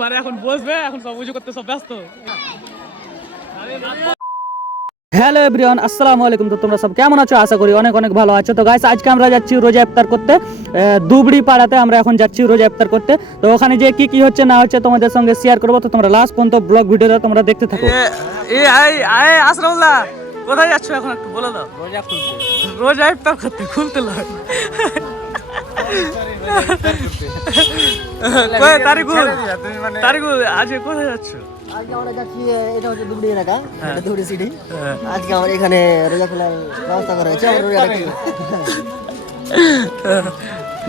মানে এখন বসবে, এখন সব উজু করতে সব ব্যস্ত। হ্যালো এভরিওয়ান, আসসালামু আলাইকুম। তো তোমরা সব কেমন আছো? আশা করি অনেক অনেক ভালো আছো। তো গাইস, আজকে আমরা যাচ্ছি রোজা ইফতার করতে দুবড়ি পাড়াতে। আমরা এখন যাচ্ছি রোজা ইফতার করতে। তো ওখানে যে কি কি হচ্ছে না হচ্ছে তোমাদের সঙ্গে শেয়ার করবো। তো তোমরা লাস্ট পর্যন্ত ব্লগ ভিডিওটা তোমরা দেখতে থাকো। আসরাউল্লাহ, কোথায় যাচ্ছ এখন একটু বলে দাও। রোজা খুলতে, রোজা ইফতার করতে, খুলতে লাগে। তারিকুল, আজকে কোথায় যাচ্ছ? আজকে আমরা যাচ্ছি, এটা হচ্ছে দুবড়ি এলাকা, দুবড়ি সিটি। আজকে আমার এখানে রোজা খোলার ব্যবস্থা করা হয়েছে। আমরা রোজা রাখি।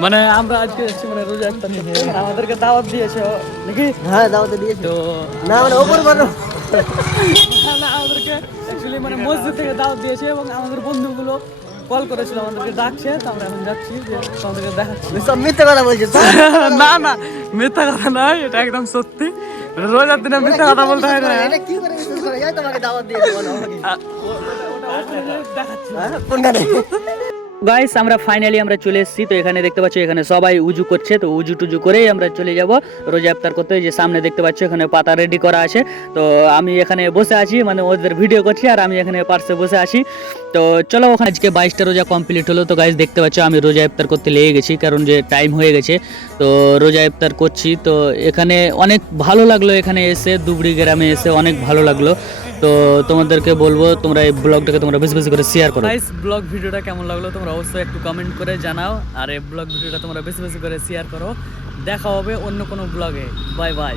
মানে আমরা আজকে যাচ্ছি মানে রোজা ইফতার করতে, মানে আমাদেরকে দাওয়াত দিয়েছে নাকি? হ্যাঁ, দাওয়াত দিয়েছে। তো না মানে ওপর বানো না, আমাদেরকে অ্যাকচুয়ালি মানে মসজিদ থেকে দাওয়াত দিয়েছে এবং আমাদের বন্ধুগুলো কল করেছিল, আমাদেরকে ডাকছে। তো আমরা এখন যাচ্ছি, যে তোমাদেরকে দেখাচ্ছি। সব মিথ্যে কথা বলছে। না না, মিথ্যা কথা নয়, এটা একদম সত্যি। রোজার দিনে মিথ্যা কথা বলতে হয় না। এটা কি করে বিশ্বাস করা যায়? তোমাকে দাওয়াত দিয়েছে বলো আমাকে। দেখাচ্ছি। কোনটা নেই? গাইস, আমরা ফাইনালি আমরা চলে এসেছি। তো এখানে দেখতে পাচ্ছ এখানে সবাই উজু করছে। তো উজু টুজু করেই আমরা চলে যাব রোজা ইফতার করতে। যে সামনে দেখতে পাচ্ছ এখানে পাতা রেডি করা আছে। তো আমি এখানে বসে আছি, মানে ওদের ভিডিও করছি আর আমি এখানে পার্শ্বে বসে আছি। তো চলো, ওখানে আজকে 22টা রোজা কমপ্লিট হলো। তো গাইস দেখতে পাচ্ছ আমি রোজা ইফতার করতে লেগে গেছি, কারণ যে টাইম হয়ে গেছে। তো রোজা ইফতার করছি। তো এখানে অনেক ভালো লাগলো, এখানে এসে দুবড়ি গ্রামে এসে অনেক ভালো লাগলো। তো তোমাদেরকে বলবো তোমরা এই ব্লগটাকে তোমরা বেশি বেশি করে শেয়ার করো। গাইস, ব্লগ ভিডিওটা কেমন লাগলো তোমরা অবশ্যই একটু কমেন্ট করে জানাও। আর এই ব্লগ ভিডিওটা তোমরা বেশি বেশি করে শেয়ার করো। দেখা হবে অন্য কোনো ব্লগে। Bye bye.